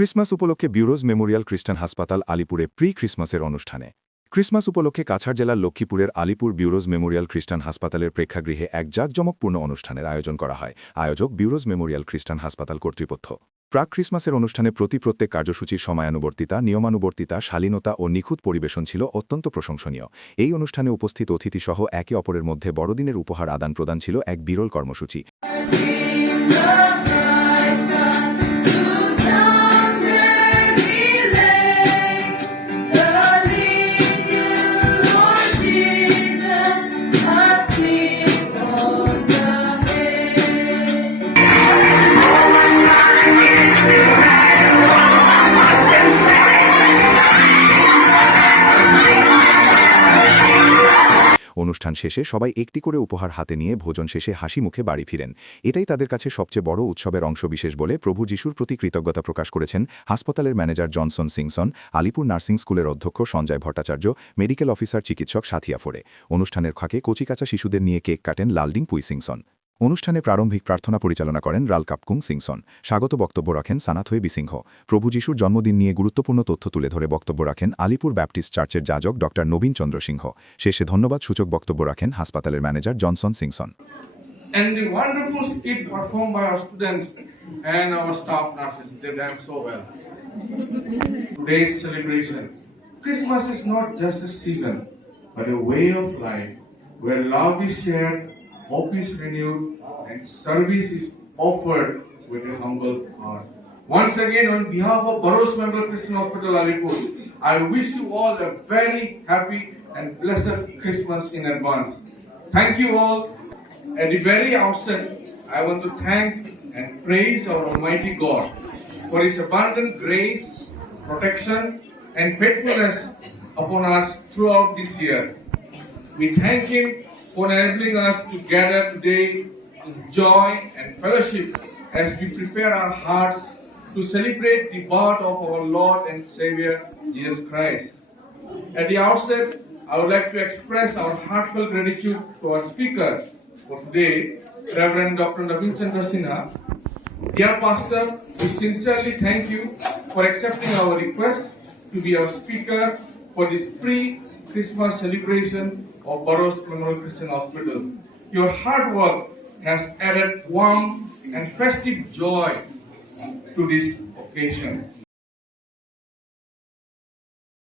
ক্রিসমাস উপলক্ষে বিউরোজ মেমোরিয়াল খ্রিস্টান হাসপাতাল আলিপুরে প্রি ক্রিসমাসের অনুষ্ঠানে ক্রিসমাস উপলক্ষে কাছাড় জেলার লক্ষ্মীপুরের আলিপুর বিউরোজ মেমোরিয়াল খ্রিস্টান হাসপাতালের প্রেক্ষাগৃহে এক জাঁকজমকপূর্ণ অনুষ্ঠানের আয়োজন করা হয়। আয়োজক বিউরোজ মেমোরিয়াল খ্রিস্টান হাসপাতাল কর্তৃপক্ষ। প্রাক ক্রিসমাসের অনুষ্ঠানে প্রত্যেক কার্যসূচির সময়ানুবর্তিতা, নিয়মানুবর্তিতা, শালীনতা ও নিখুঁত পরিবেশন ছিল অত্যন্ত প্রশংসনীয়। এই অনুষ্ঠানে উপস্থিত অতিথিসহ একে অপরের মধ্যে বড়দিনের উপহার আদান প্রদান ছিল এক বিরল কর্মসূচি। অনুষ্ঠান শেষে সবাই একটি করে উপহার হাতে নিয়ে ভোজন শেষে হাসি মুখে বাড়ি ফিরেন। এটাই তাদের কাছে সবচেয়ে বড় উৎসবের অংশবিশেষ বলে প্রভু যিশুর প্রতি কৃতজ্ঞতা প্রকাশ করেছেন হাসপাতালের ম্যানেজার জনসন সিংসন, আলিপুর নার্সিং স্কুলের অধ্যক্ষ সঞ্জয় ভট্টাচার্য, মেডিকেল অফিসার চিকিৎসক সাথিয়া ফোরে। অনুষ্ঠানের ফাঁকে কচিকাচা শিশুদের নিয়ে কেক কাটেন লালডিং পুই সিংসন। অনুষ্ঠানে প্রারম্ভিক প্রার্থনা পরিচালনা করেন রাল কাপকুং সিংসন। স্বাগত বক্তব্য রাখেন সানাথই বিসিংহ। প্রভু যিশুর জন্মদিন নিয়ে গুরুত্বপূর্ণ তথ্য তুলে ধরে বক্তব্য রাখেন আলিপুর ব্যাপটিস্ট চার্চের যাজক ড নবীন চন্দ্র সিংহ। শেষে ধন্যবাদ সূচক বক্তব্য রাখেন হাসপাতালের manager Johnson Singson. And the wonderful skit performed by our students and our staff nurses, they done so well. Today's celebration, Christmas is not just a season, but a way of life where love is shared, hope is renewed, and service is offered with a humble heart. Once again, on behalf of Burroughs Memorial Christian Hospital, Alipur, I wish you all a very happy and blessed Christmas in advance. Thank you all. At the very outset, I want to thank and praise our Almighty God for His abundant grace, protection, and faithfulness upon us throughout this year. We thank Him for enabling us to gather today in joy and fellowship as we prepare our hearts to celebrate the birth of our Lord and Savior, Jesus Christ. At the outset, I would like to express our heartfelt gratitude to our speaker for today, Reverend Dr. Naveen Chandra Sinha. Dear Pastor, we sincerely thank you for accepting our request to be our speaker for this pre-Christmas celebration of Burroughs Memorial Christian Hospital. Your hard work has added warmth and festive joy to this occasion.